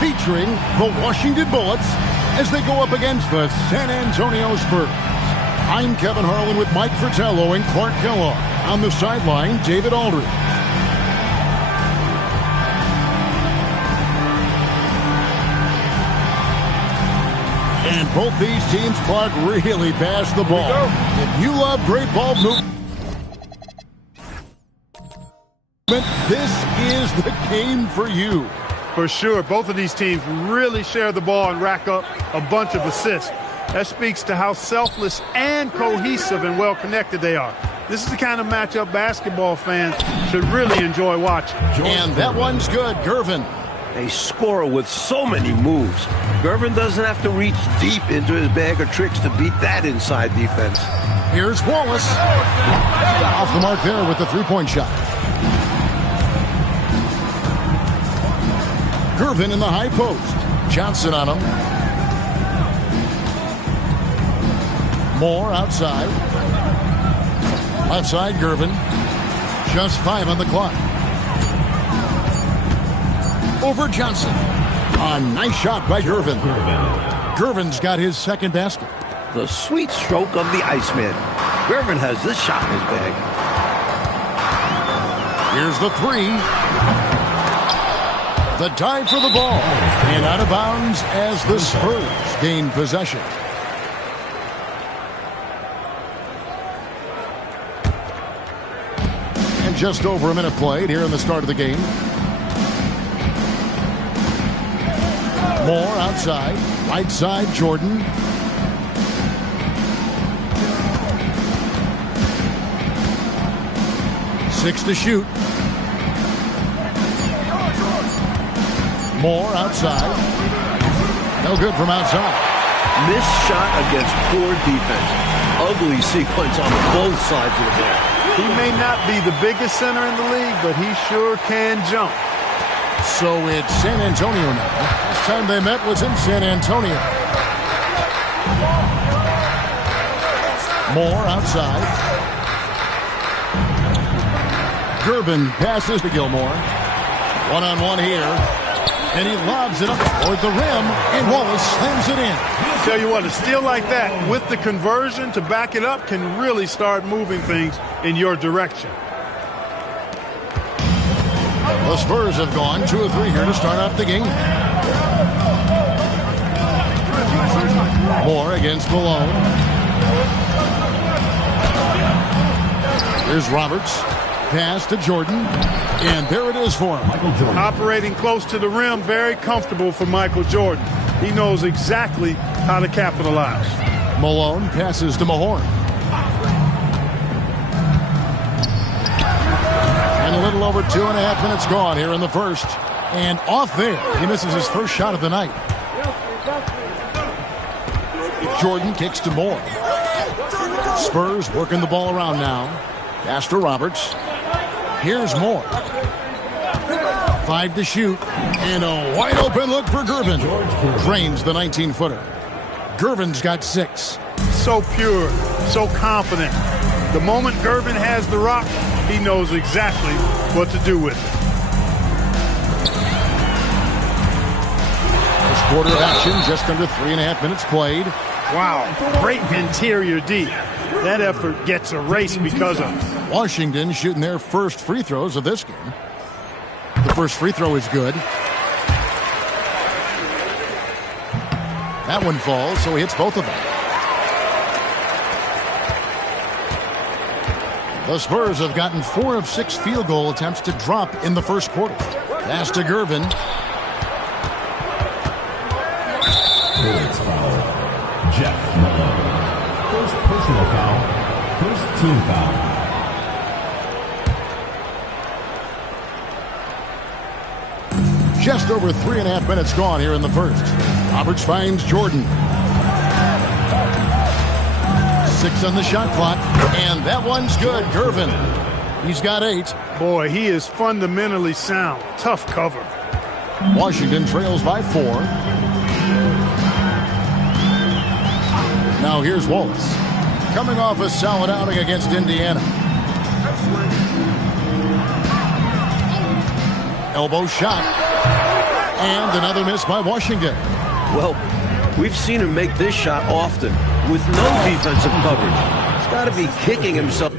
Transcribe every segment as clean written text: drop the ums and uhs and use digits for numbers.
featuring the Washington Bullets as they go up against the San Antonio Spurs. I'm Kevin Harlan with Mike Fratello and Clark Kellogg. On the sideline, David Aldridge. And both these teams, Clark, really pass the ball. If you love great ball movement, this is the game for you. For sure. Both of these teams really share the ball and rack up a bunch of assists. That speaks to how selfless and cohesive and well-connected they are. This is the kind of matchup basketball fans should really enjoy watching. And that one's good. Gervin. A scorer with so many moves. Gervin doesn't have to reach deep into his bag of tricks to beat that inside defense. Here's Wallace. Off the mark there with the three-point shot. Gervin in the high post. Johnson on him. Moore outside. Left side, Gervin. Just 5 on the clock. Over Johnson. A nice shot by Gervin. Gervin's got his second basket. The sweet stroke of the Iceman. Gervin has this shot in his bag. Here's the three. The dive for the ball. And out of bounds as the Spurs gain possession. And just over a minute played here in the start of the game. Moore outside. Right side, Jordan. Six to shoot. Moore outside. No good from outside. Missed shot against poor defense. Ugly sequence on both sides of the ball. He may not be the biggest center in the league, but he sure can jump. So it's San Antonio now. Last time they met was in San Antonio. Moore outside. Gervin passes to Gilmore. One-on-one here. And he lobs it up toward the rim, and Wallace slams it in. Tell you what, a steal like that with the conversion to back it up can really start moving things in your direction. The Spurs have gone 2 of 3 here to start out the game. Moore against Malone. Here's Roberts. Pass to Jordan. And there it is for him. Michael Jordan. Operating close to the rim, very comfortable for Michael Jordan. He knows exactly how to capitalize. Malone passes to Mahorn. And a little over 2.5 minutes gone here in the first. And off there, he misses his first shot of the night. Jordan kicks to Moore. Spurs working the ball around now. Pass to Roberts. Here's Moore. 5 to shoot. And a wide open look for Gervin. Drains the 19-footer. Gervin's got 6. So pure, so confident. The moment Gervin has the rock, he knows exactly what to do with it. First quarter of action, just under 3.5 minutes played. Wow, great interior D. That effort gets erased because of it. Washington shooting their first free throws of this game. The first free throw is good. That one falls, so he hits both of them. The Spurs have gotten 4 of 6 field goal attempts to drop in the first quarter. Pass to Gervin. First foul, Jeff Malone. First personal foul, first team foul. Just over 3.5 minutes gone here in the first. Roberts finds Jordan. 6 on the shot clock, and that one's good. Gervin. He's got 8. Boy, he is fundamentally sound. Tough cover. Washington trails by 4. Now here's Wallace. Coming off a solid outing against Indiana. Elbow shot. And another miss by Washington. Well, we've seen him make this shot often with no defensive coverage. He's got to be kicking himself.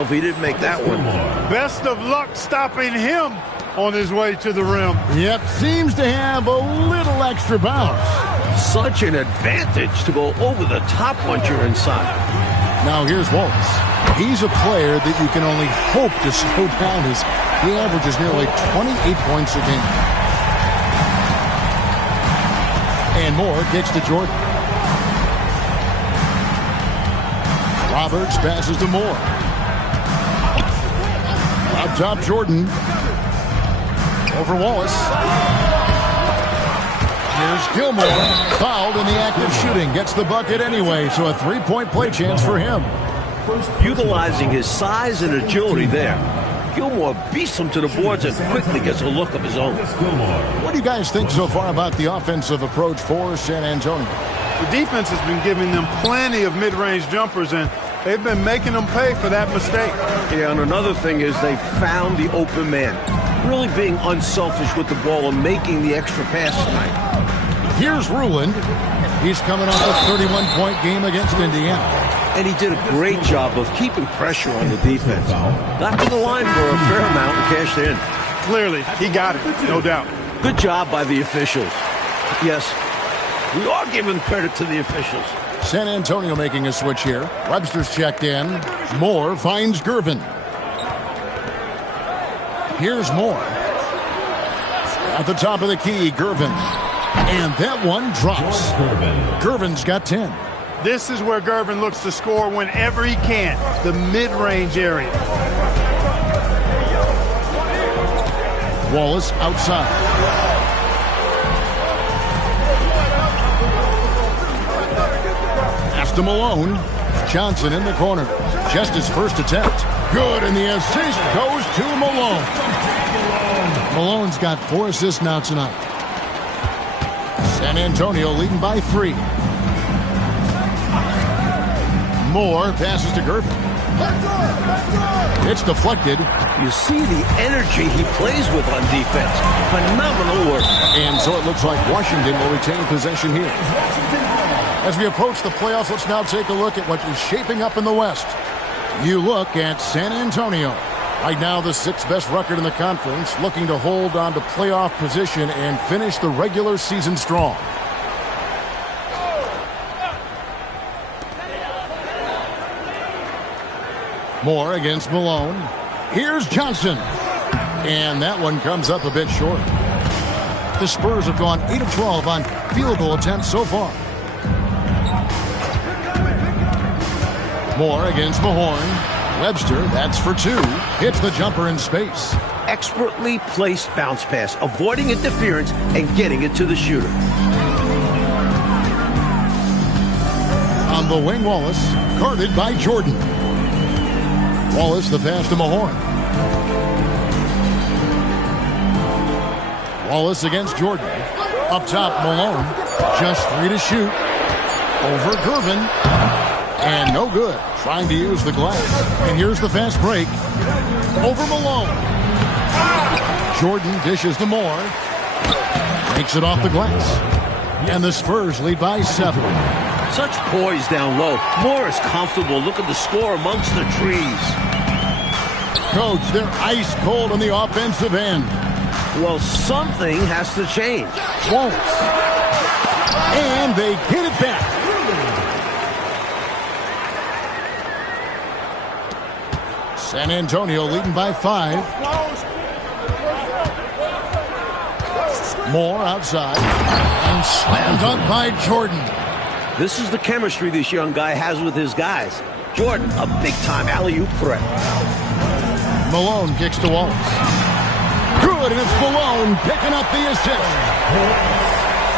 If he didn't make that one. Best of luck stopping him on his way to the rim. Yep, seems to have a little extra bounce. Such an advantage to go over the top once you're inside. Now here's Wallace. He's a player that you can only hope to slow down as he averages nearly 28 points a game. And Moore kicks to Jordan. Roberts passes to Moore. Up top, Jordan. Over Wallace. Here's Gilmore. Fouled in the act of shooting. Gets the bucket anyway, so a three-point play chance for him. Utilizing his size and agility there. Gilmore beats him to the boards and quickly gets a look of his own. What do you guys think so far about the offensive approach for San Antonio? The defense has been giving them plenty of mid-range jumpers, and they've been making them pay for that mistake. Yeah, and another thing is they found the open man. Really being unselfish with the ball and making the extra pass tonight. Here's Ruland. He's coming off a 31-point game against Indiana. And he did a great job of keeping pressure on the defense. Got to the line for a fair amount and cashed in. Clearly, he got it, no doubt. Good job by the officials. Yes, we are giving credit to the officials. San Antonio making a switch here. Webster's checked in. Moore finds Gervin. Here's Moore. At the top of the key, Gervin. And that one drops. Gervin's got 10. This is where Gervin looks to score whenever he can, the mid-range area. Wallace outside. Pass to Malone. Johnson in the corner. Just his first attempt. Good, and the assist goes to Malone. Malone's got 4 assists now tonight. San Antonio leading by 3. Moore passes to Gervin. It's deflected. You see the energy he plays with on defense. Phenomenal work. And so it looks like Washington will retain possession here. As we approach the playoffs, let's now take a look at what is shaping up in the West. You look at San Antonio. Right now, the 6th best record in the conference, looking to hold on to playoff position and finish the regular season strong. Moore against Malone. Here's Johnson. And that one comes up a bit short. The Spurs have gone 8 of 12 on field goal attempts so far. Moore against Mahorn. Webster, that's for 2. Hits the jumper in space. Expertly placed bounce pass, avoiding interference and getting it to the shooter. On the wing, Wallace, guarded by Jordan. Wallace, the pass to Mahorn. Wallace against Jordan. Up top, Malone. Just 3 to shoot. Over Gervin. And no good. Trying to use the glass. And here's the fast break. Over Malone. Jordan dishes to Moore. Takes it off the glass. And the Spurs lead by 7. Such poise down low. Moore is comfortable looking to score amongst the trees. Coach, they're ice cold on the offensive end. Well, something has to change. Won't. And they get it back. San Antonio leading by 5. Moore outside. And slam dunk by Jordan. This is the chemistry this young guy has with his guys. Jordan, a big-time alley-oop threat. Malone kicks to Wallace. Good, and it's Malone picking up the assist.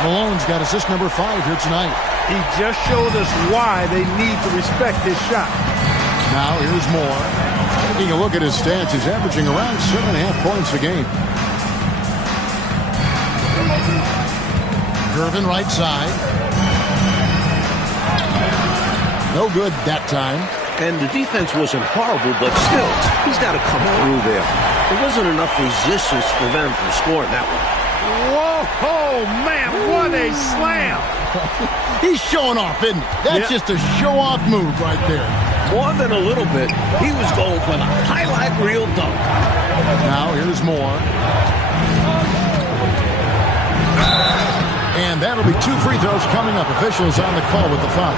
Malone's got assist number 5 here tonight. He just showed us why they need to respect his shot. Now here's Moore. Taking a look at his stats, he's averaging around 7.5 points a game. Gervin right side. No good that time. And the defense wasn't horrible, but still, he's got to come through there. There wasn't enough resistance to prevent him from scoring that one. Whoa, man, what a slam. He's showing off, isn't he? That's just a show-off move right there. More than a little bit, he was going for the highlight reel dunk. Now here's Moore. And that'll be 2 free throws coming up. Officials on the call with the foul.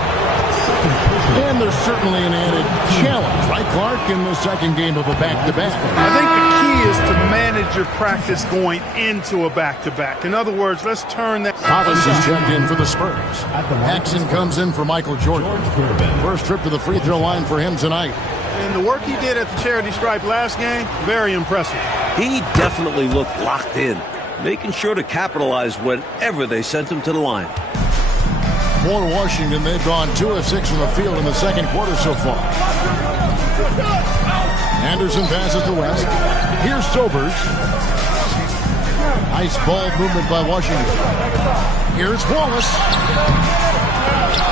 And there's certainly an added challenge, right, Clark, in the second game of a back-to-back. I think the key is to manage your practice going into a back-to-back. In other words, let's turn that. Wallace is checked in for the Spurs. Paxson comes in for Michael Jordan. First trip to the free throw line for him tonight. And the work he did at the charity stripe last game, very impressive. He definitely looked locked in, making sure to capitalize whenever they sent him to the line. For Washington, they've gone 2 of 6 from the field in the second quarter so far. Anderson passes to West. Here's Sobers. Nice ball movement by Washington. Here's Wallace.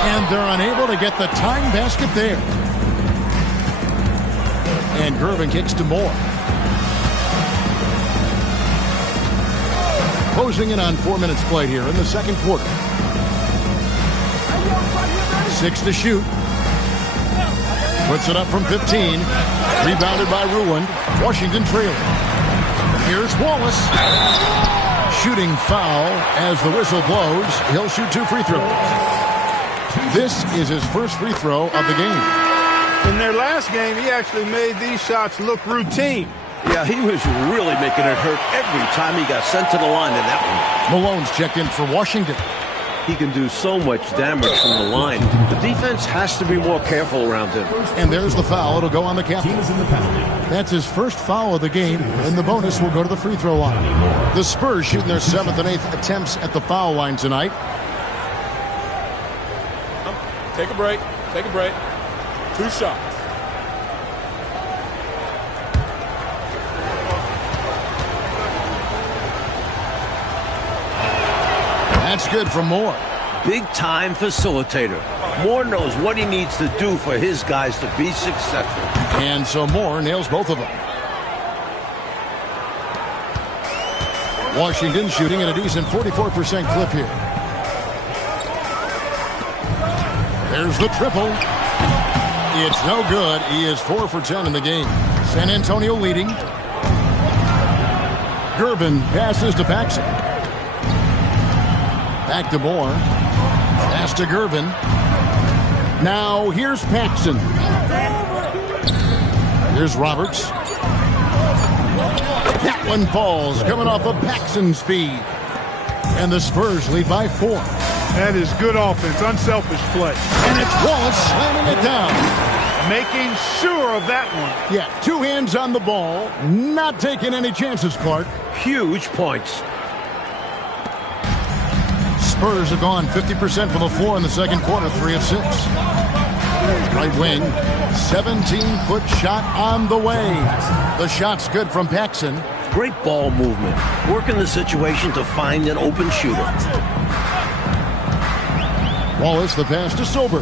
And they're unable to get the tying basket there. And Gervin kicks to Moore. Closing in on 4 minutes played here in the second quarter. 6 to shoot. Puts it up from 15. Rebounded by Ruland. Washington trailing. Here's Wallace. Shooting foul as the whistle blows. He'll shoot 2 free throws. This is his first free throw of the game. In their last game, he actually made these shots look routine. Yeah, he was really making it hurt every time he got sent to the line in that one. Malone's checked in for Washington. He can do so much damage from the line. The defense has to be more careful around him. And there's the foul. It'll go on the captain. That's his first foul of the game, and the bonus will go to the free throw line. The Spurs shooting their 7th and 8th attempts at the foul line tonight. Take a break. Take a break. 2 shots. That's good for Moore. Big-time facilitator. Moore knows what he needs to do for his guys to be successful. And so Moore nails both of them. Washington shooting at a decent 44% clip here. There's the triple. It's no good. He is 4 for 10 in the game. San Antonio leading. Gervin passes to Paxson. Back to Moore. Pass to Gervin. Now here's Paxson. Here's Roberts. That one falls, coming off of Paxson's feed. And the Spurs lead by 4. That is good offense, unselfish play. And it's Wallace slamming it down. Making sure of that one. Yeah, 2 hands on the ball. Not taking any chances, Clark. Huge points. Spurs have gone 50% from the floor in the second quarter, 3 of 6. Right wing, 17-foot shot on the way. The shot's good from Paxson. Great ball movement. Working the situation to find an open shooter. Wallace, the pass to Sober.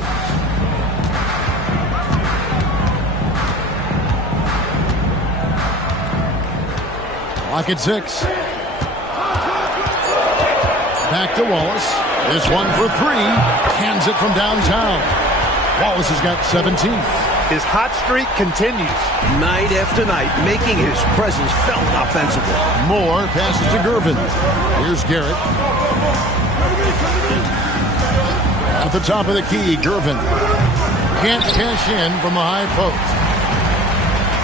Clock at 6. Back to Wallace. This one for 3. Hands it from downtown. Wallace has got 17. His hot streak continues. Night after night, making his presence felt offensively. Moore passes to Gervin. Here's Garrett. At the top of the key, Gervin. Can't cash in from the high post.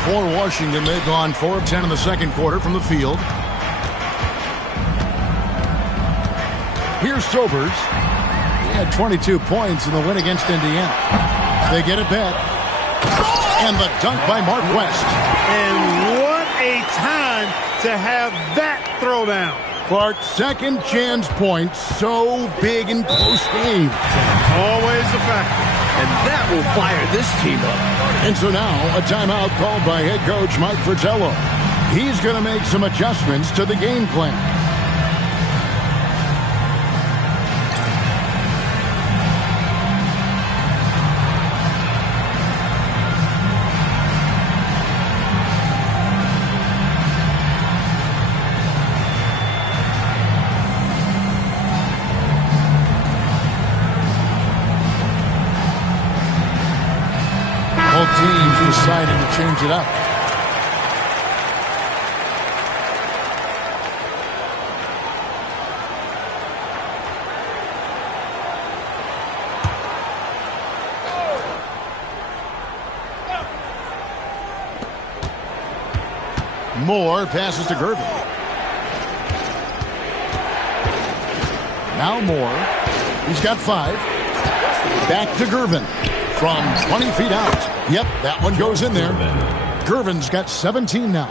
For Washington, they've gone 4 of 10 in the second quarter from the field. Here's Sobers. He had 22 points in the win against Indiana. They get it back. And the dunk by Mark West. And what a time to have that throwdown. Clark's second chance points, so big in close games. Always a factor. And that will fire this team up. And so now, a timeout called by head coach Mike Fratello. He's going to make some adjustments to the game plan. both teams decided to change it up. Moore passes to Gervin. Now Moore. He's got 5. Back to Gervin. From 20 feet out. Yep, that one goes in there. Gervin's got 17 now.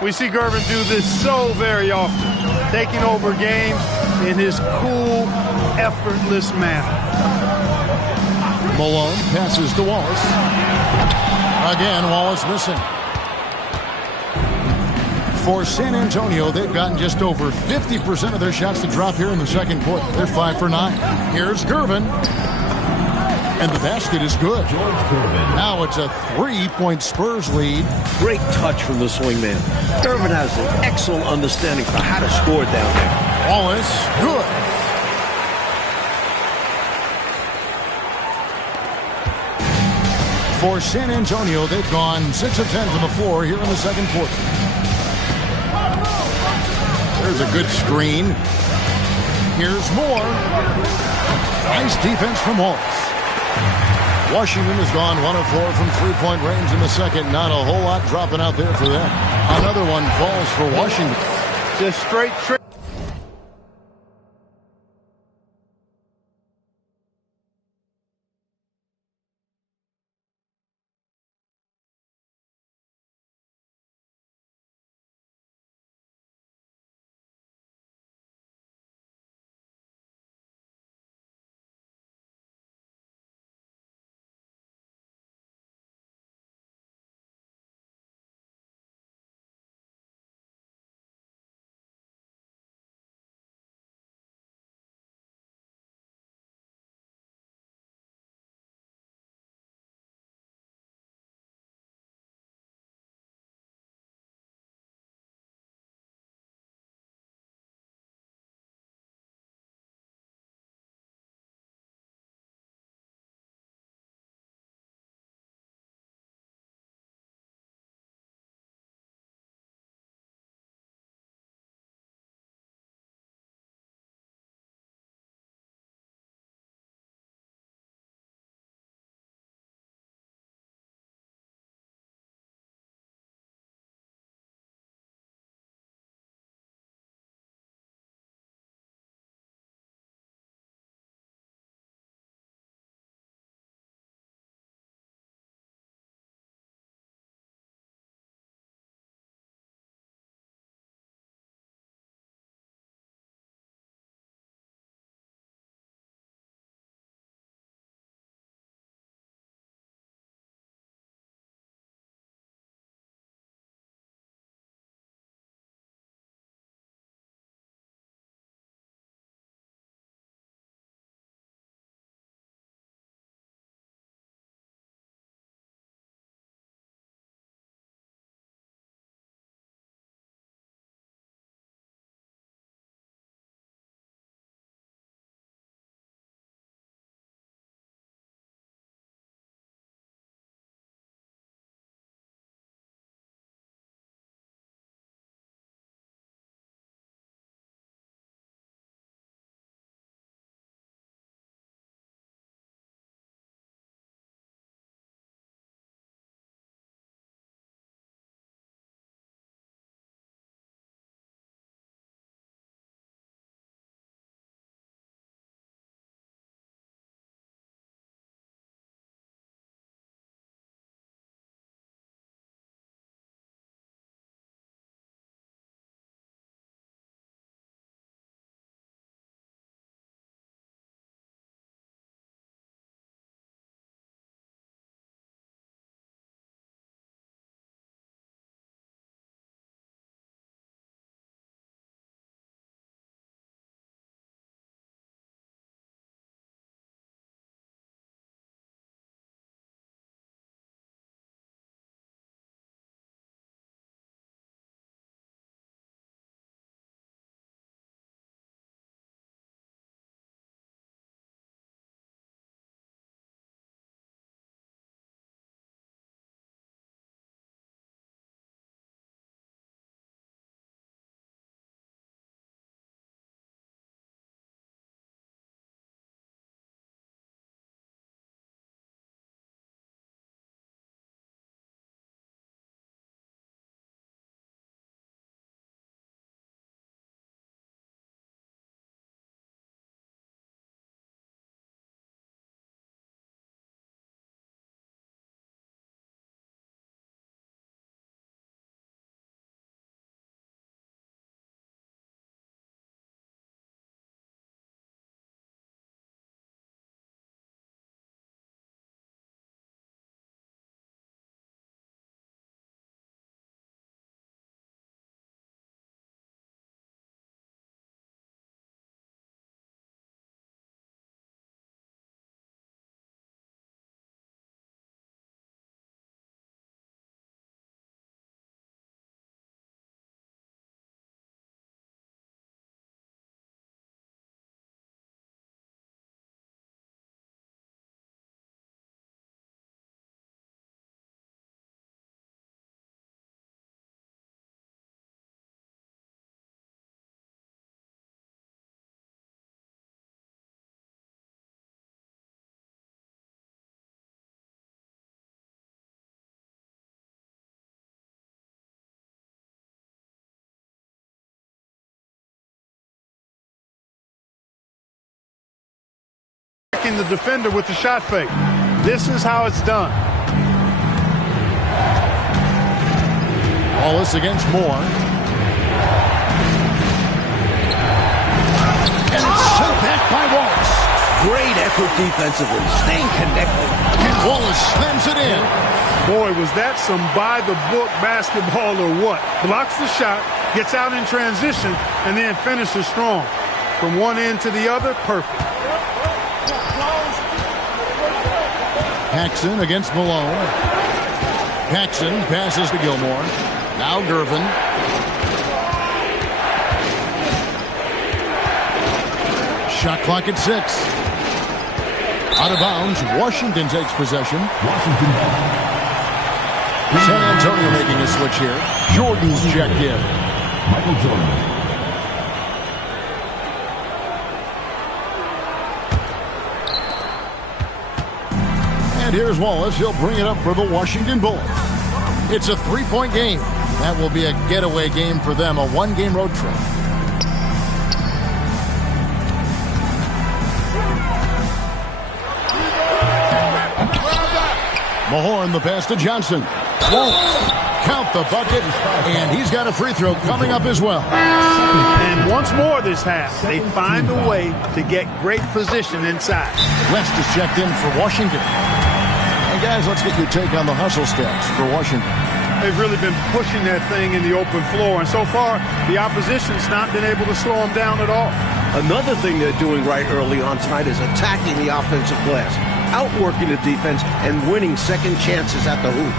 We see Gervin do this so very often, taking over games in his cool, effortless manner. Malone passes to Wallace. Again, Wallace missing. For San Antonio, they've gotten just over 50% of their shots to drop here in the second quarter. They're 5 for 9. Here's Gervin. And the basket is good. Now it's a 3-point Spurs lead. Great touch from the swingman. Gervin has an excellent understanding for how to score down there. Wallace, good. For San Antonio, they've gone 6 of 10 from the floor here in the second quarter. There's a good screen. Here's Moore. Nice defense from Wallace. Washington has gone 1 of 4 from three-point range in the second. Not a whole lot dropping out there for them. Another one falls for Washington. Just straight trick. behind the defender with the shot fake. This is how it's done. Wallace against Moore. And it's sent back by Wallace. Great effort defensively, staying connected. And Wallace slams it in. Boy, was that some by-the-book basketball or what? Blocks the shot, gets out in transition, and then finishes strong. From one end to the other, perfect. Paxson against Malone. Paxson passes to Gilmore. Now Gervin. Shot clock at 6. Out of bounds. Washington takes possession. San Antonio making a switch here. Jordan's checked in. Michael Jordan. And here's Wallace. He'll bring it up for the Washington Bullets. It's a 3-point game. That will be a getaway game for them, a 1-game road trip. Mahorn, the pass to Johnson. Won't count the bucket, and he's got a free throw coming up as well. And once more this half, they find a way to get great position inside. West is checked in for Washington. Hey, guys, let's get your take on the hustle stats for Washington. They've really been pushing that thing in the open floor, and so far, the opposition's not been able to slow them down at all. Another thing they're doing right early on tonight is attacking the offensive glass, outworking the defense, and winning second chances at the hoop.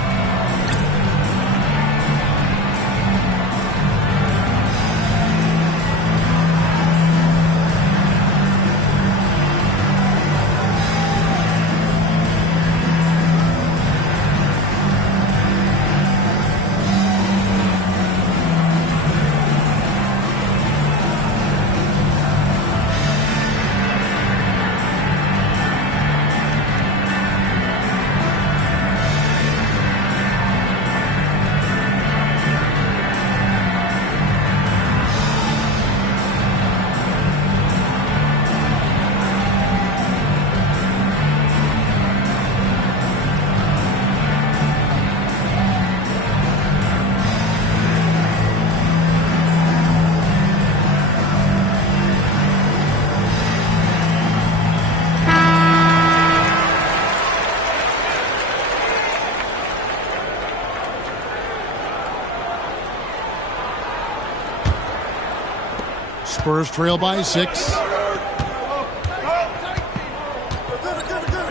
Spurs trail by 6.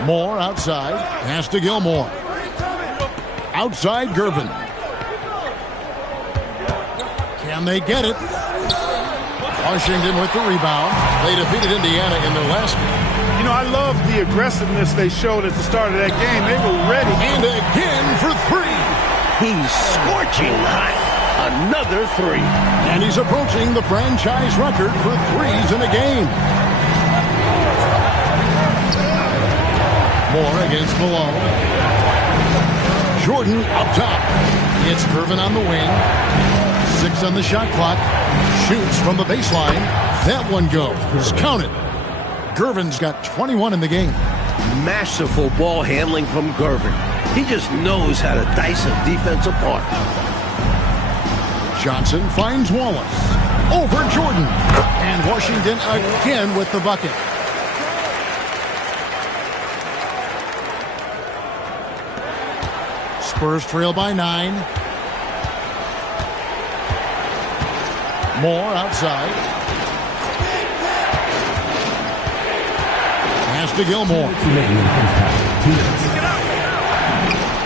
Moore outside. Pass to Gilmore. Outside Gervin. Can they get it? Washington with the rebound. They defeated Indiana in their last game. You know, I love the aggressiveness they showed at the start of that game. They were ready. And again for 3. He's scorching hot. Another 3. And he's approaching the franchise record for 3s in a game. Moore against Malone. Jordan up top. It's Gervin on the wing. 6 on the shot clock. Shoots from the baseline. That one goes. Count it. Gervin's got 21 in the game. Masterful ball handling from Gervin. He just knows how to dice a defense apart. Johnson finds Wallace. Over Jordan. And Washington again with the bucket. Spurs trail by 9. Moore outside. Pass to Gilmore.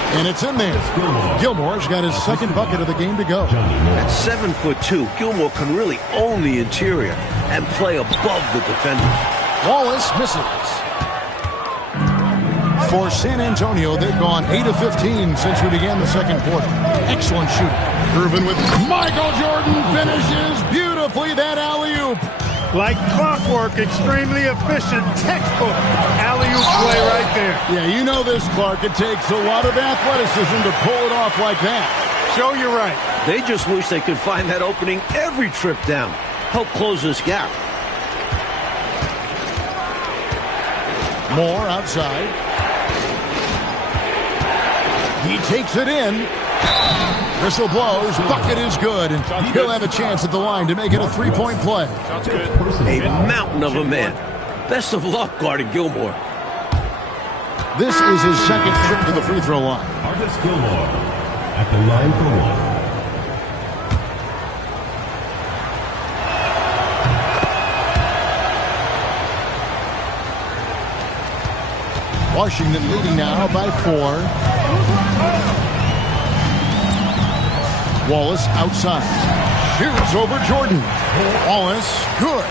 And it's in there. Gilmore's got his second bucket of the game to go. At 7'2", Gilmore can really own the interior and play above the defenders. Wallace misses. For San Antonio, they've gone 8 of 15 since we began the second quarter. Excellent shooting. Gervin with Michael Jordan finishes beautifully that alley-oop. Like clockwork, extremely efficient, textbook alley-oop play right there. Yeah, you know this, Clark. It takes a lot of athleticism to pull it off like that. Show you right. They just wish they could find that opening every trip down. Help close this gap. Moore outside. He takes it in. Whistle blows. Bucket is good. And he'll have a chance at the line to make it a three-point play. A mountain of a man. Best of luck guarding Gilmore. This is his second trip to the free throw line. Artis Gilmore at the line for one. Washington leading now by 4. Wallace outside. Shoots over Jordan. Wallace, good.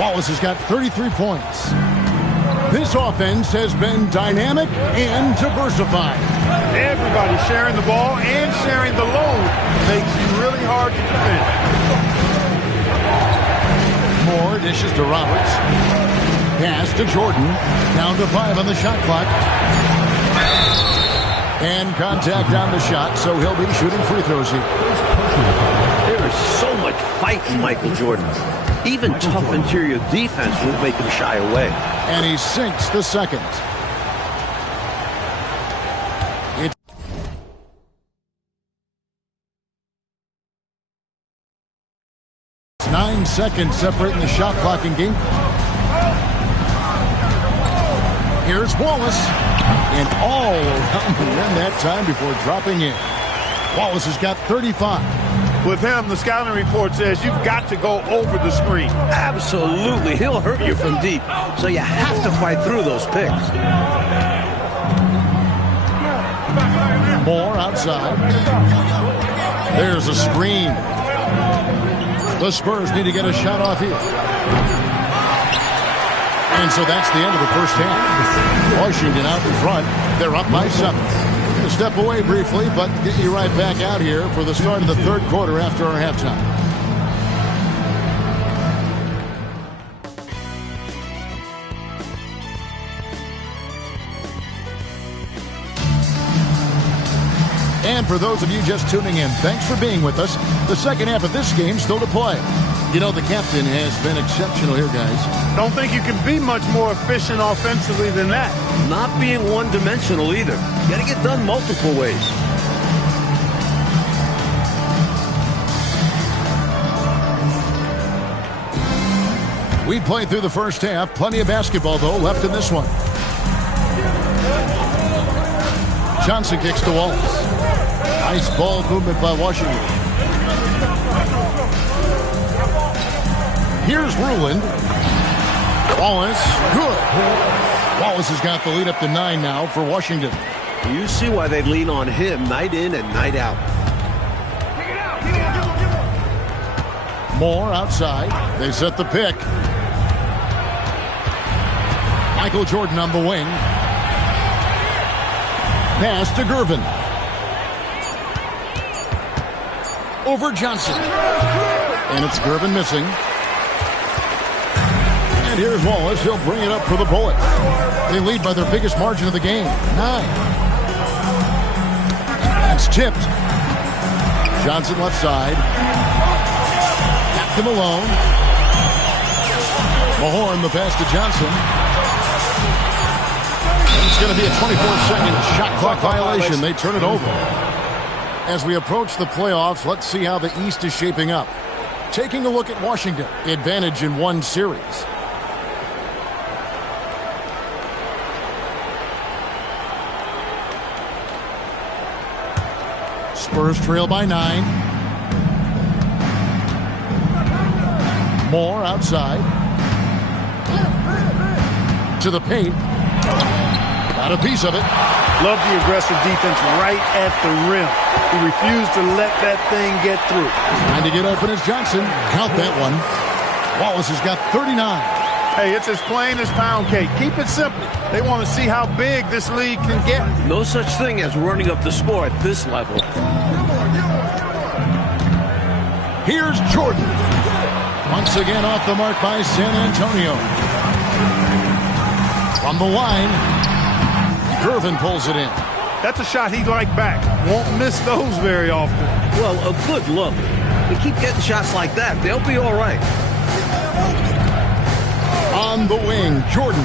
Wallace has got 33 points. This offense has been dynamic and diversified. Everybody sharing the ball and sharing the load makes you really hard to defend. Moore dishes to Roberts. Pass to Jordan. Down to 5 on the shot clock. And contact on the shot, so he'll be shooting free throws here. There is so much fight in Michael Jordan. Even tough interior defense won't make him shy away. And he sinks the second. It's 9 seconds separating the shot clock and game. Here's Wallace. And all around the rim that time before dropping in. Wallace has got 35. With him, the scouting report says you've got to go over the screen. Absolutely. He'll hurt you from deep. So you have to fight through those picks. Moore outside. There's a screen. The Spurs need to get a shot off here. And so that's the end of the first half. Washington out in front. They're up by 7. Going to step away briefly, but get you right back out here for the start of the third quarter after our halftime. And for those of you just tuning in, thanks for being with us. The second half of this game still to play. You know, the captain has been exceptional here, guys. Don't think you can be much more efficient offensively than that. Not being one-dimensional either. You got to get done multiple ways. We played through the first half. Plenty of basketball, though, left in this one. Johnson kicks to Wallace. Nice ball movement by Washington. Here's Ruland. Wallace, good. Wallace has got the lead up to 9 now for Washington. You see why they lean on him night in and night out. Moore outside. They set the pick. Michael Jordan on the wing. Pass to Gervin. Over Johnson. And it's Gervin missing. And here's Wallace. He'll bring it up for the Bullets. They lead by their biggest margin of the game, 9. That's tipped. Johnson left side. Back to Malone. Mahorn the pass to Johnson. And it's going to be a 24-second shot clock violation. They turn it over. As we approach the playoffs, let's see how the East is shaping up. Taking a look at Washington. Advantage in 1 series. Spurs trail by 9. Moore outside. To the paint. Got a piece of it. Love the aggressive defense right at the rim. He refused to let that thing get through. Trying to get open as Johnson. Count that one. Wallace has got 39. Hey, it's as plain as pound cake. Keep it simple. They want to see how big this league can get. No such thing as running up the score at this level. Here's Jordan. Once again off the mark by San Antonio. From the line, Gervin pulls it in. That's a shot he'd like back. Won't miss those very often. Well, a good look. They keep getting shots like that. They'll be all right. On the wing, Jordan.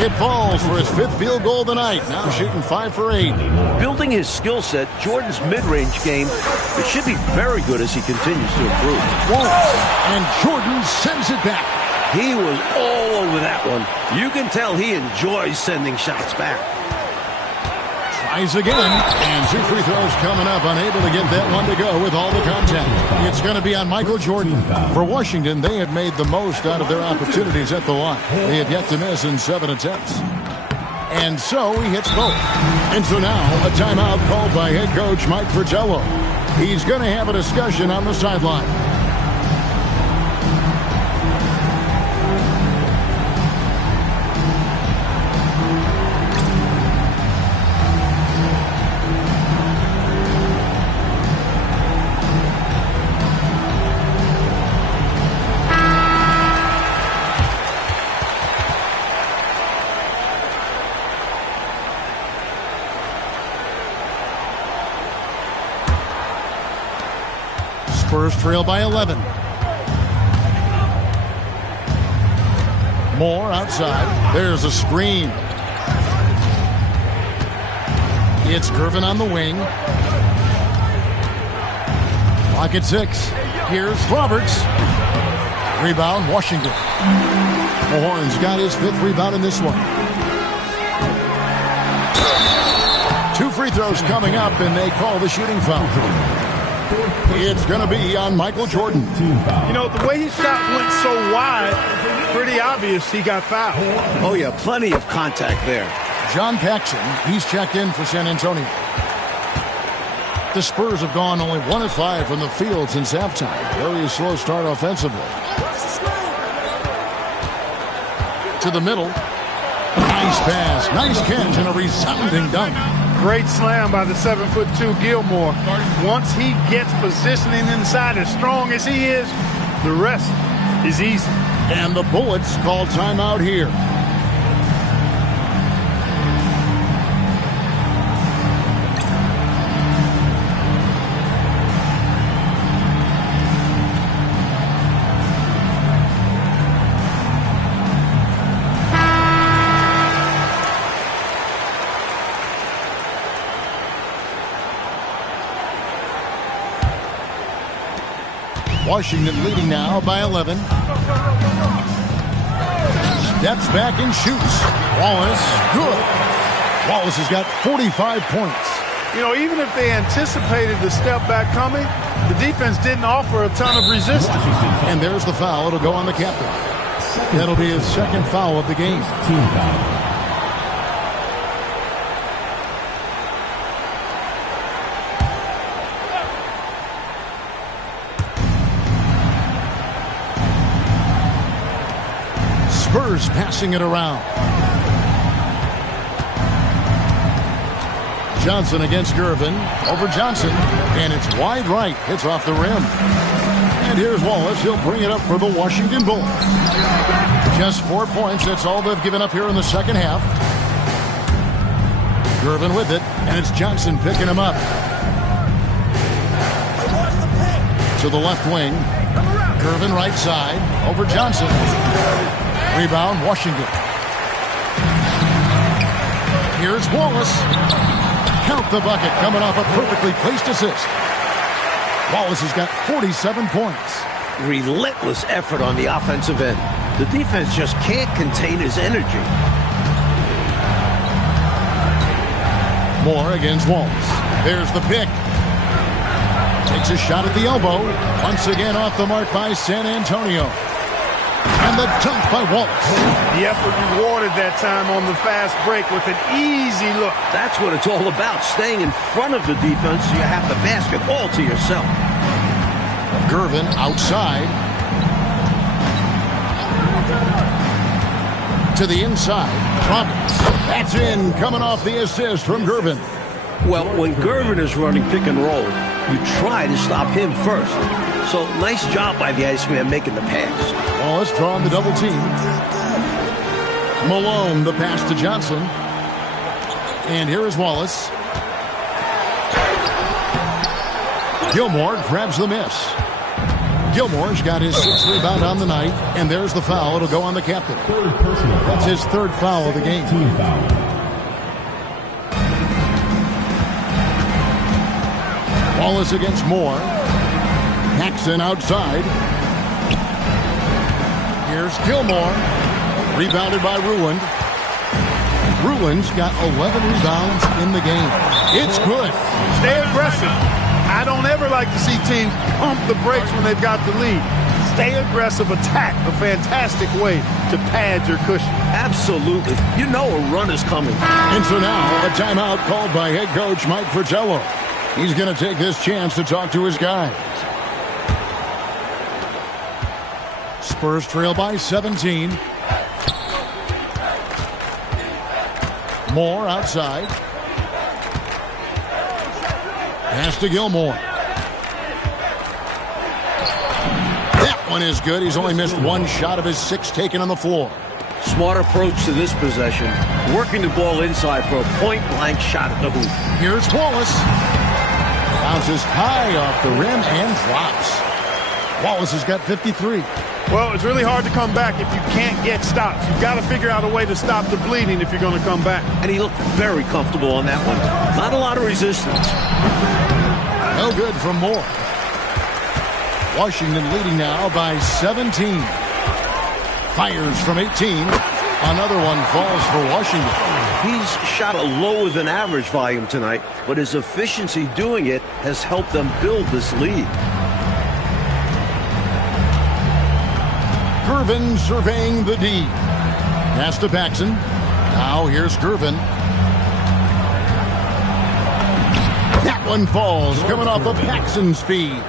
It falls for his 5th field goal of the night. Now shooting 5 for 8. Building his skill set, Jordan's mid-range game, it should be very good as he continues to improve. Wallace, and Jordan sends it back. He was all over that one. You can tell he enjoys sending shots back. Tries again, and 2 free throws coming up. Unable to get that one to go with all the contact. It's going to be on Michael Jordan. For Washington, they have made the most out of their opportunities at the line. They have yet to miss in 7 attempts. And so he hits both. And so now a timeout called by head coach Mike Fratello. He's going to have a discussion on the sideline. Spurs trail by 11. Moore outside. There's a screen. It's Gervin on the wing. Clock at 6. Here's Roberts. Rebound, Washington. Mahorn's got his 5th rebound in this one. 2 free throws coming up, and they call the shooting foul. It's going to be on Michael Jordan. You know, the way his shot went so wide, pretty obvious he got fouled. Oh, yeah, plenty of contact there. John Paxson, he's checked in for San Antonio. The Spurs have gone only 1 of 5 from the field since halftime. Very slow start offensively. To the middle. Nice pass, nice catch, and a resounding dunk. Great slam by the 7'2" Gilmore. Once he gets positioning inside as strong as he is, the rest is easy. And the Bullets call timeout here. Washington leading now by 11. Steps back and shoots. Wallace, good. Wallace has got 45 points. You know, even if they anticipated the step back coming, the defense didn't offer a ton of resistance. And there's the foul. It'll go on the captain. That'll be his 2nd foul of the game. Team foul. Spurs passing it around. Johnson against Gervin. Over Johnson. And it's wide right. It's off the rim. And here's Wallace. He'll bring it up for the Washington Bullets. Just 4 points. That's all they've given up here in the second half. Gervin with it. And it's Johnson picking him up. To the left wing. Gervin right side. Over Johnson. Rebound, Washington. Here's Wallace. Count the bucket, coming off a perfectly placed assist. Wallace has got 47 points. Relentless effort on the offensive end. The defense just can't contain his energy. Moore against Wallace. There's the pick. Takes a shot at the elbow. Once again off the mark by San Antonio. And the dunk by Wallace. The effort rewarded that time on the fast break with an easy look. That's what it's all about, staying in front of the defense so you have the basket all to yourself. Gervin outside. To the inside. Roberts. That's in, coming off the assist from Gervin. Well, when Gervin is running pick and roll, you try to stop him first. So, nice job by the Iceman making the pass. Wallace drawing the double team. Malone, the pass to Johnson. And here is Wallace. Gilmore grabs the miss. Gilmore's got his 6th rebound on the night, and there's the foul. It'll go on the captain. That's his 3rd foul of the game. Team foul. Wallace against Moore. Paxson outside. Here's Gilmore. Rebounded by Ruland. Ruland's got 11 rebounds in the game. It's good. Stay aggressive. I don't ever like to see teams pump the brakes when they've got the lead. Stay aggressive, attack, a fantastic way to pad your cushion. Absolutely. You know a run is coming. And so now a timeout called by head coach Mike Fratello. He's going to take this chance to talk to his guys. Spurs trail by 17. Moore outside. Pass to Gilmore. That one is good. He's only missed 1 shot of his 6 taken on the floor. Smart approach to this possession. Working the ball inside for a point-blank shot at the hoop. Here's Wallace. Bounces high off the rim and drops. Wallace has got 53. Well, it's really hard to come back if you can't get stops. You've got to figure out a way to stop the bleeding if you're going to come back. And he looked very comfortable on that one. Not a lot of resistance. No good from Moore. Washington leading now by 17. Fires from 18. Another one falls for Washington. He's shot a lower than average volume tonight, but his efficiency doing it has helped them build this lead. Gervin surveying the D. Pass to Paxson. Now here's Gervin. That one falls, coming off of Paxson's speed.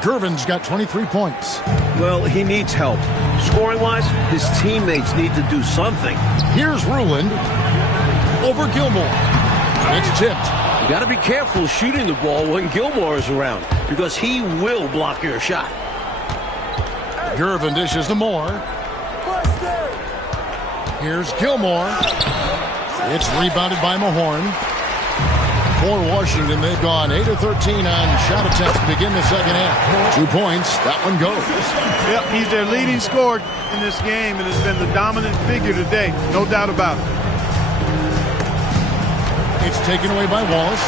Gervin's got 23 points. Well, he needs help. Scoring-wise, his teammates need to do something. Here's Ruland over Gilmore. It's tipped. You got to be careful shooting the ball when Gilmore is around, because he will block your shot. Gervin dishes to Moore. Here's Gilmore. It's rebounded by Mahorn. For Washington, they've gone 8 of 13 on shot attempts to begin the second half. 2 points. That one goes. Yep, he's their leading scorer in this game and has been the dominant figure today. No doubt about it. It's taken away by Wallace.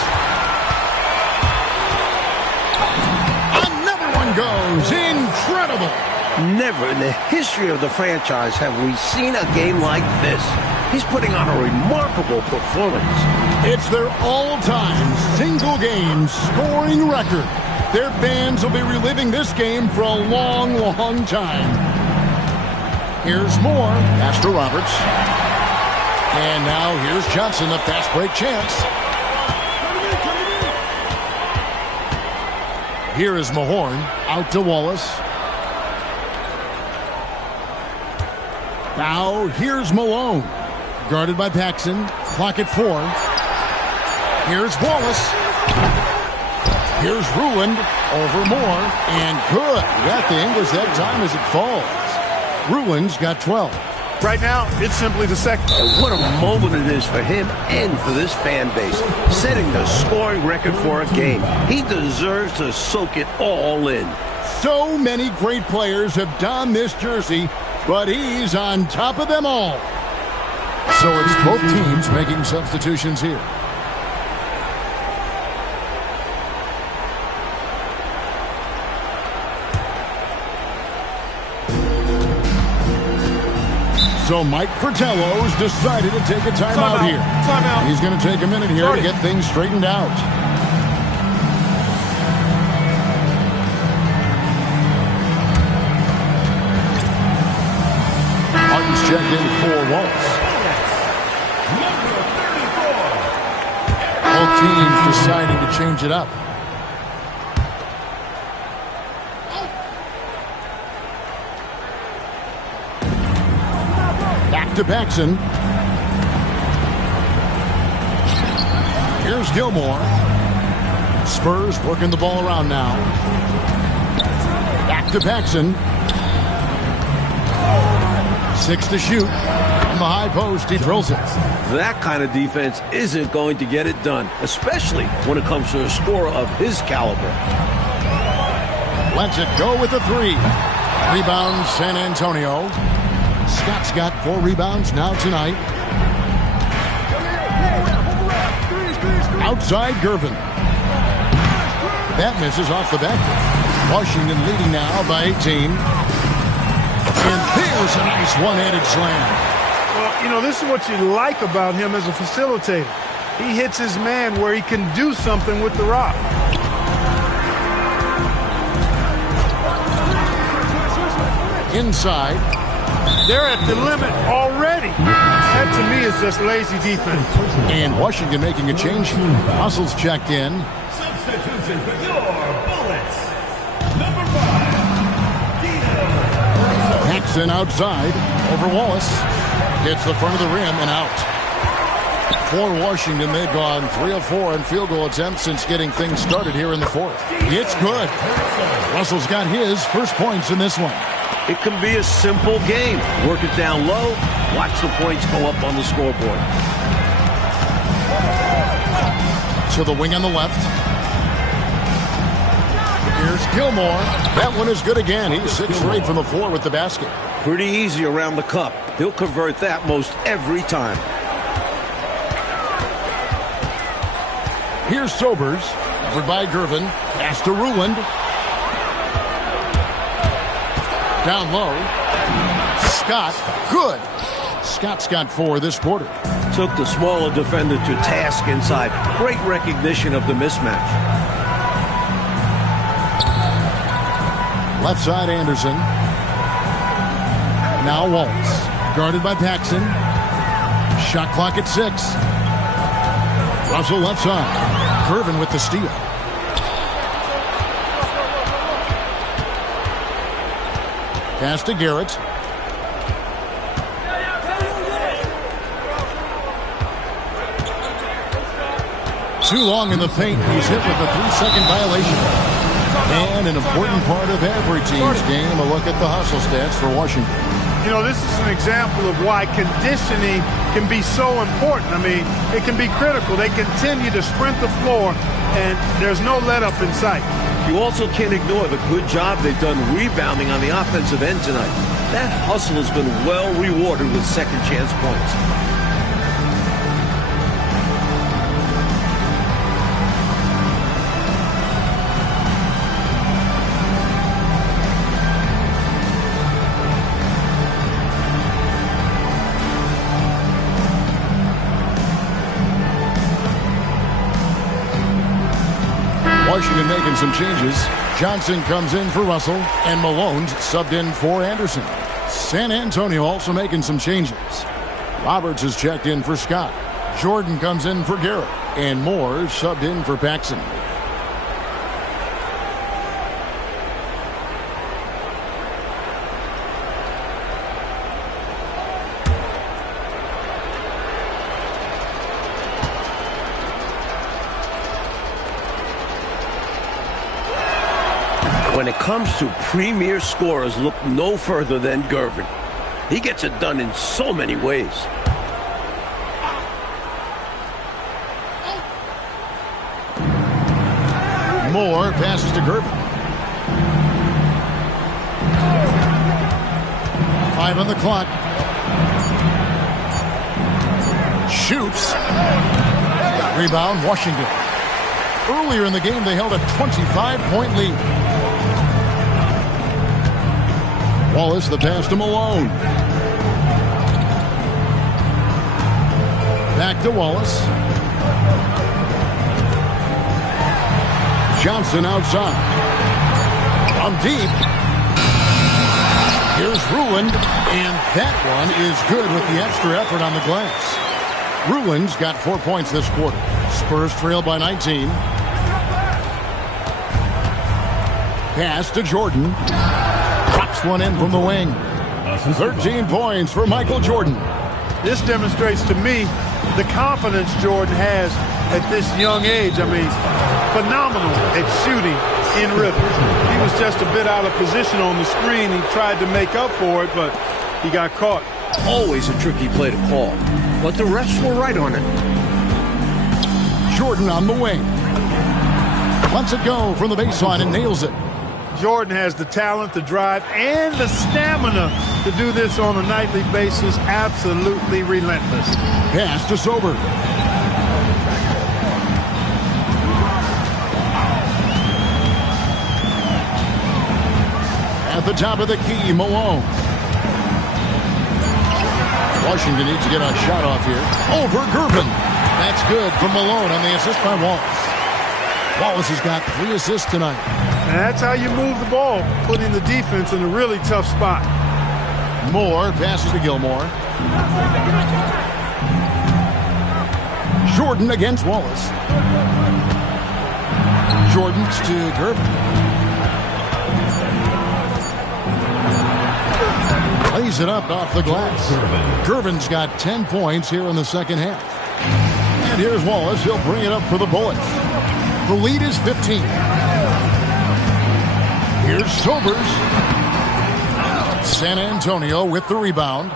Another one goes. Incredible. Never in the history of the franchise have we seen a game like this. He's putting on a remarkable performance. It's their all-time single-game scoring record. Their fans will be reliving this game for a long, long time. Here's Moore. Pass to Roberts. And now here's Johnson, the fast break chance. Here is Mahorn. Out to Wallace. Now here's Malone. Guarded by Paxson. Clock at 4. Here's Wallace. Here's Ruland over Moore. And good. Got the English that time as it falls. Ruland's got 12. Right now, it's simply the second. And what a moment it is for him and for this fan base. Setting the scoring record for a game. He deserves to soak it all in. So many great players have donned this jersey, but he's on top of them all. So it's both teams making substitutions here. So Mike Fratello's decided to take a timeout here. Timeout. He's going to take a minute here to get things straightened out. Martin's checked in for Wallace. Both teams deciding to change it up. Back to Paxson. Here's Gilmore. Spurs working the ball around now. Back to Paxson. 6 to shoot. From the high post, he drills it. That kind of defense isn't going to get it done, especially when it comes to a scorer of his caliber. Lets it go with the three. Rebound San Antonio. Scott's got 4 rebounds now tonight. Outside Gervin. That misses off the back. Washington leading now by 18. And there's a nice one-handed slam. Well, you know, this is what you like about him as a facilitator. He hits his man where he can do something with the rock. Inside. They're at the limit already. That, to me, is just lazy defense. And Washington making a change. Hustle's checked in. Substitution for your Bullets. Number 5, Paxson outside over Wallace. Hits the front of the rim and out. For Washington, they've gone 3 of 4 in field goal attempts since getting things started here in the 4th. It's good. Russell's got his first points in this one. It can be a simple game. Work it down low. Watch the points go up on the scoreboard. To the wing on the left. Here's Gilmore. That one is good again. He's 6 straight from the floor with the basket. Pretty easy around the cup. He'll convert that most every time. Here's Sobers. Covered by Gervin. Pass to Ruland. Down low. Scott. Good. Scott's got 4 this quarter. Took the smaller defender to task inside. Great recognition of the mismatch. Left side Anderson. Now Wallace. Guarded by Paxson. Shot clock at 6. Russell left side. Gervin with the steal. Pass to Garrett. Too long in the paint. He's hit with a 3-second violation. And an important part of every team's game, a look at the hustle stats for Washington. You know, this is an example of why conditioning can be so important. I mean, it can be critical. They continue to sprint the floor, and there's no let-up in sight. You also can't ignore the good job they've done rebounding on the offensive end tonight. That hustle has been well rewarded with second chance points. Washington making some changes. Johnson comes in for Russell, and Malone's subbed in for Anderson. San Antonio also making some changes. Roberts is checked in for Scott. Jordan comes in for Garrett, and Moore subbed in for Paxson. When it comes to premier scorers, look no further than Gervin. He gets it done in so many ways. Moore passes to Gervin. 5 on the clock. Shoots. Rebound, Washington. Earlier in the game, they held a 25-point lead. Wallace, the pass to Malone. Back to Wallace. Johnson outside. From deep. Here's Ruland. And that one is good with the extra effort on the glass. Ruland's got 4 points this quarter. Spurs trail by 19. Pass to Jordan. Drops one in from the wing. 13 points for Michael Jordan. This demonstrates to me the confidence Jordan has at this young age. I mean, phenomenal at shooting in rhythm. He was just a bit out of position on the screen. He tried to make up for it, but he got caught. Always a tricky play to call, but the refs were right on it. Jordan on the wing. Lets it go from the baseline and nails it. Jordan has the talent, the drive, and the stamina to do this on a nightly basis. Absolutely relentless. Pass to Sober. At the top of the key, Malone. Washington needs to get a shot off here. Over Gervin. That's good from Malone on the assist by Wallace. Wallace has got 3 assists tonight. And that's how you move the ball, putting the defense in a really tough spot. Moore passes to Gilmore. Jordan against Wallace. Jordan's to Gervin. Lays it up off the glass. Gervin's got 10 points here in the second half. And here's Wallace. He'll bring it up for the Bullets. The lead is 15. Here's Sobers. San Antonio with the rebound.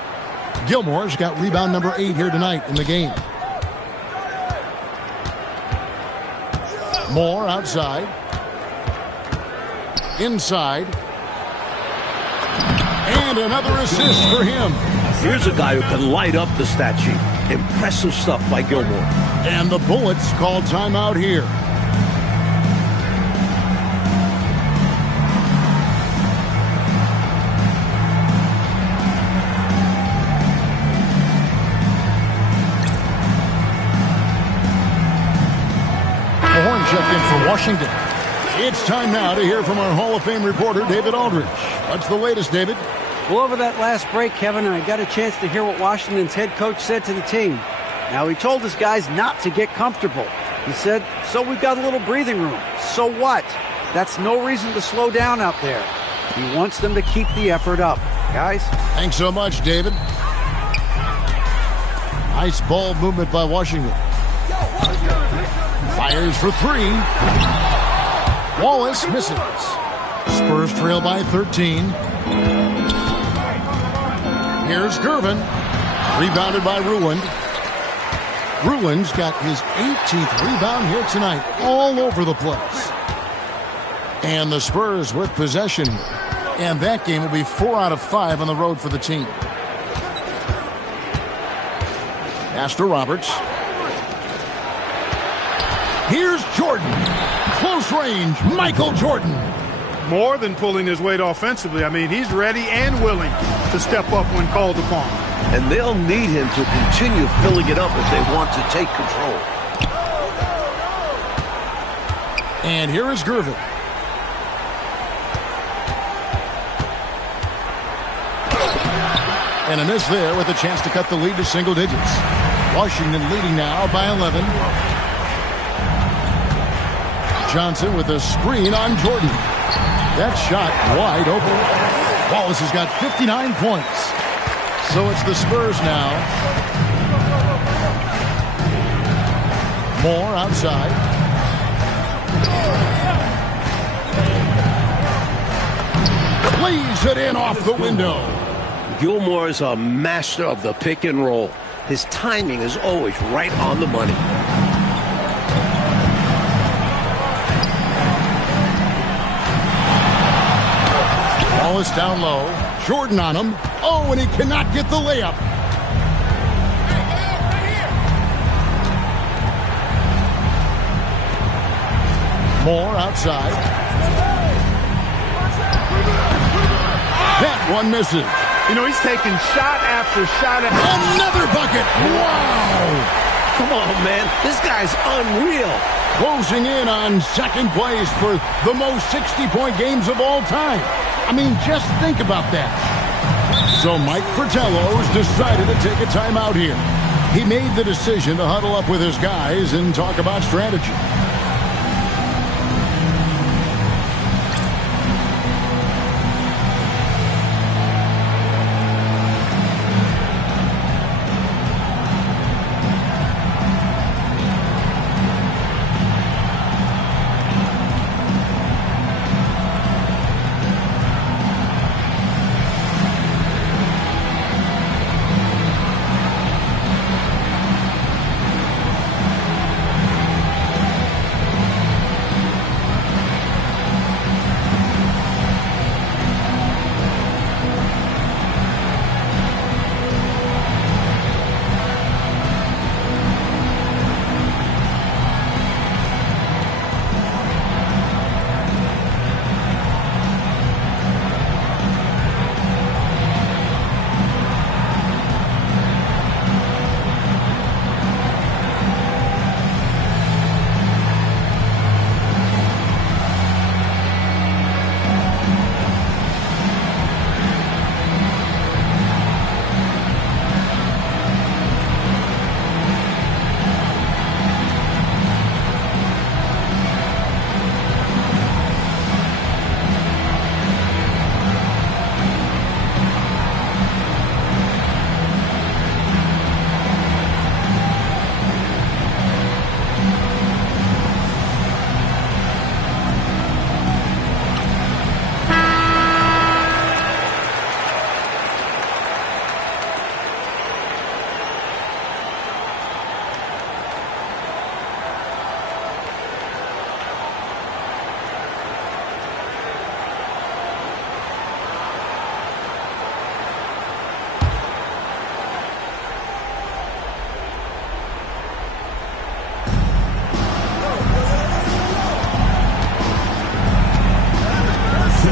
Gilmore's got rebound number 8 here tonight in the game. Moore outside. Inside. And another assist for him. Here's a guy who can light up the stat sheet. Impressive stuff by Gilmore. And the Bullets call timeout here. The horn checked in for Washington. It's time now to hear from our Hall of Fame reporter, David Aldridge. What's the latest, David? Well, over that last break, Kevin, I got a chance to hear what Washington's head coach said to the team. Now, he told his guys not to get comfortable. He said, so we've got a little breathing room. So what? That's no reason to slow down out there. He wants them to keep the effort up. Guys? Thanks so much, David. Nice ball movement by Washington. Fires for 3. Wallace misses. Spurs trail by 13. Here's Gervin. Rebounded by Ruland. Ruland's got his 18th rebound here tonight. All over the place. And the Spurs with possession. And that game will be 4 out of 5 on the road for the team. Astor Roberts. Here's Jordan. Close range, Michael Jordan. More than pulling his weight offensively. I mean, he's ready and willing to step up when called upon. And they'll need him to continue filling it up if they want to take control. And here is Gervin. And a miss there with a chance to cut the lead to single digits. Washington leading now by 11. Johnson with a screen on Jordan. That shot wide open. Wallace has got 59 points. So it's the Spurs now. Moore outside. Plays it in off the window. Gilmore is a master of the pick and roll. His timing is always right on the money. Wallace down low. Jordan on him. Oh, and he cannot get the layup. Moore outside. That one misses. You know, he's taking shot after shot. Another bucket. Wow. Come on, man. This guy's unreal. Closing in on second place for the most 60-point games of all time. I mean, just think about that. So Mike Fratello's decided to take a timeout here. He made the decision to huddle up with his guys and talk about strategy.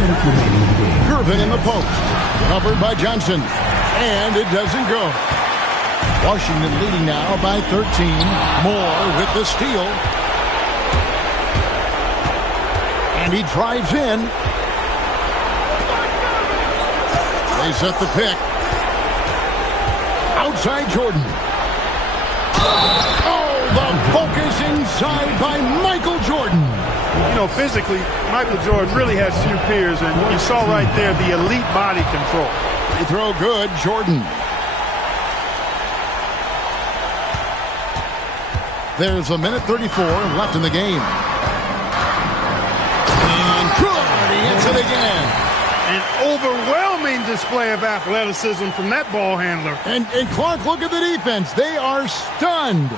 minutes remaining in the game. Gervin in the post. Covered by Johnson. And it doesn't go. Washington leading now by 13. Moore with the steal. And he drives in. They set the pick. Outside Jordan. Oh, the focus inside by Michael Jordan. You know, physically, Michael Jordan really has few peers, and you saw right there the elite body control. They throw good, Jordan. There's a minute 34 left in the game. And good, he hits it again. An overwhelming display of athleticism from that ball handler. And Clark, look at the defense. They are stunned.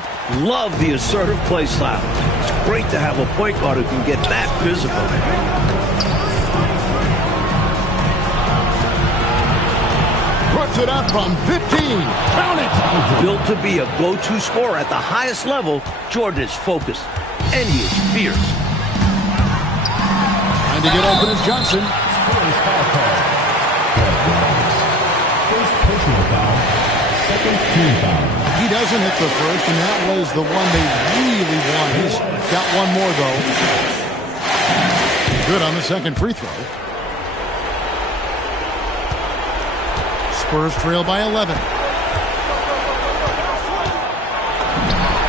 Love the assertive play style. It's great to have a point guard who can get that physical. Puts it up from 15. Count it. Built to be a go-to scorer at the highest level, Jordan is focused, and he is fierce. Trying to get open is Johnson. First foul call. First personal foul. Second team foul. He doesn't hit the first, and that was the one they really won. He's got one more, though. Good on the second free throw. Spurs trail by 11.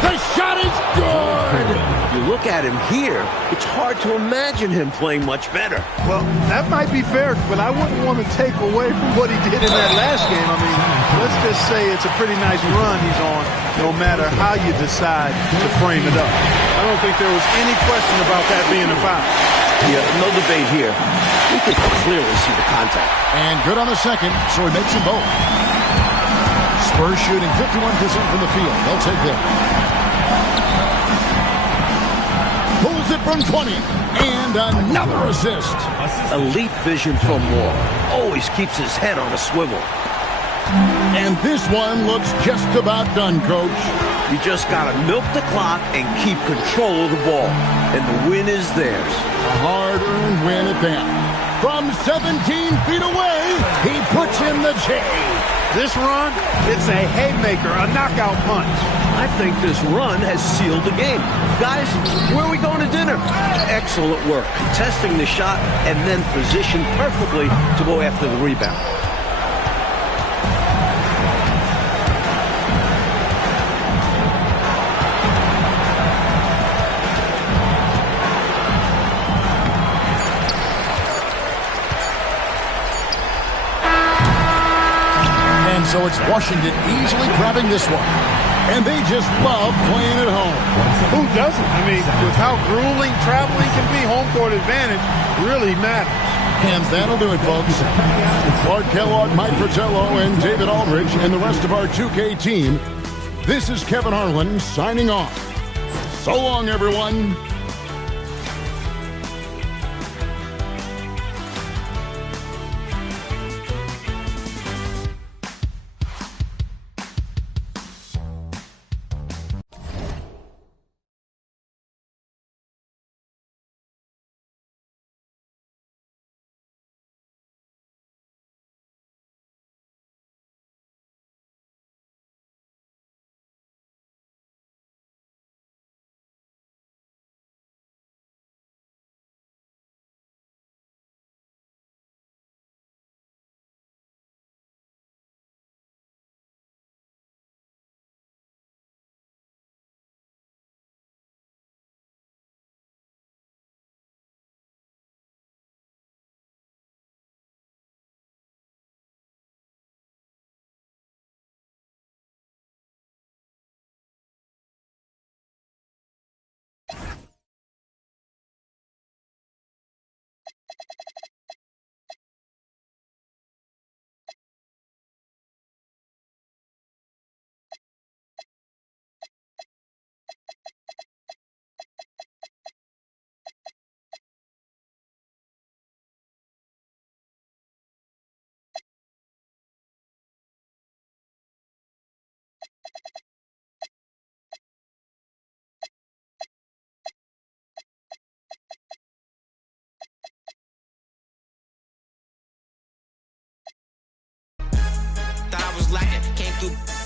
The shot is good! You look at him here, it's hard to imagine him playing much better. Well, that might be fair, but I wouldn't want to take away from what he did in that last game. I mean, let's just say it's a pretty nice run he's on, no matter how you decide to frame it up. I don't think there was any question about that being a foul. Yeah, no debate here. You can clearly see the contact. And good on the second, so he makes them both. Spurs shooting 51% from the field. They'll take that. Pulls it from 20. And another assist. Elite vision from Moore. Always keeps his head on a swivel. And this one looks just about done, Coach. You just got to milk the clock and keep control of the ball. And the win is theirs. A hard-earned win at that. From 17 feet away, he puts in the J. This run, it's a haymaker, a knockout punch. I think this run has sealed the game. Guys, where are we going to dinner? Excellent work, contesting the shot and then positioned perfectly to go after the rebound. So it's Washington easily grabbing this one. And they just love playing at home. Who doesn't? I mean, with how grueling traveling can be, home court advantage really matters. And that'll do it, folks. Clark Kellogg, Mike Fratello, and David Aldridge, and the rest of our 2K team. This is Kevin Harlan signing off. So long, everyone. YouTube.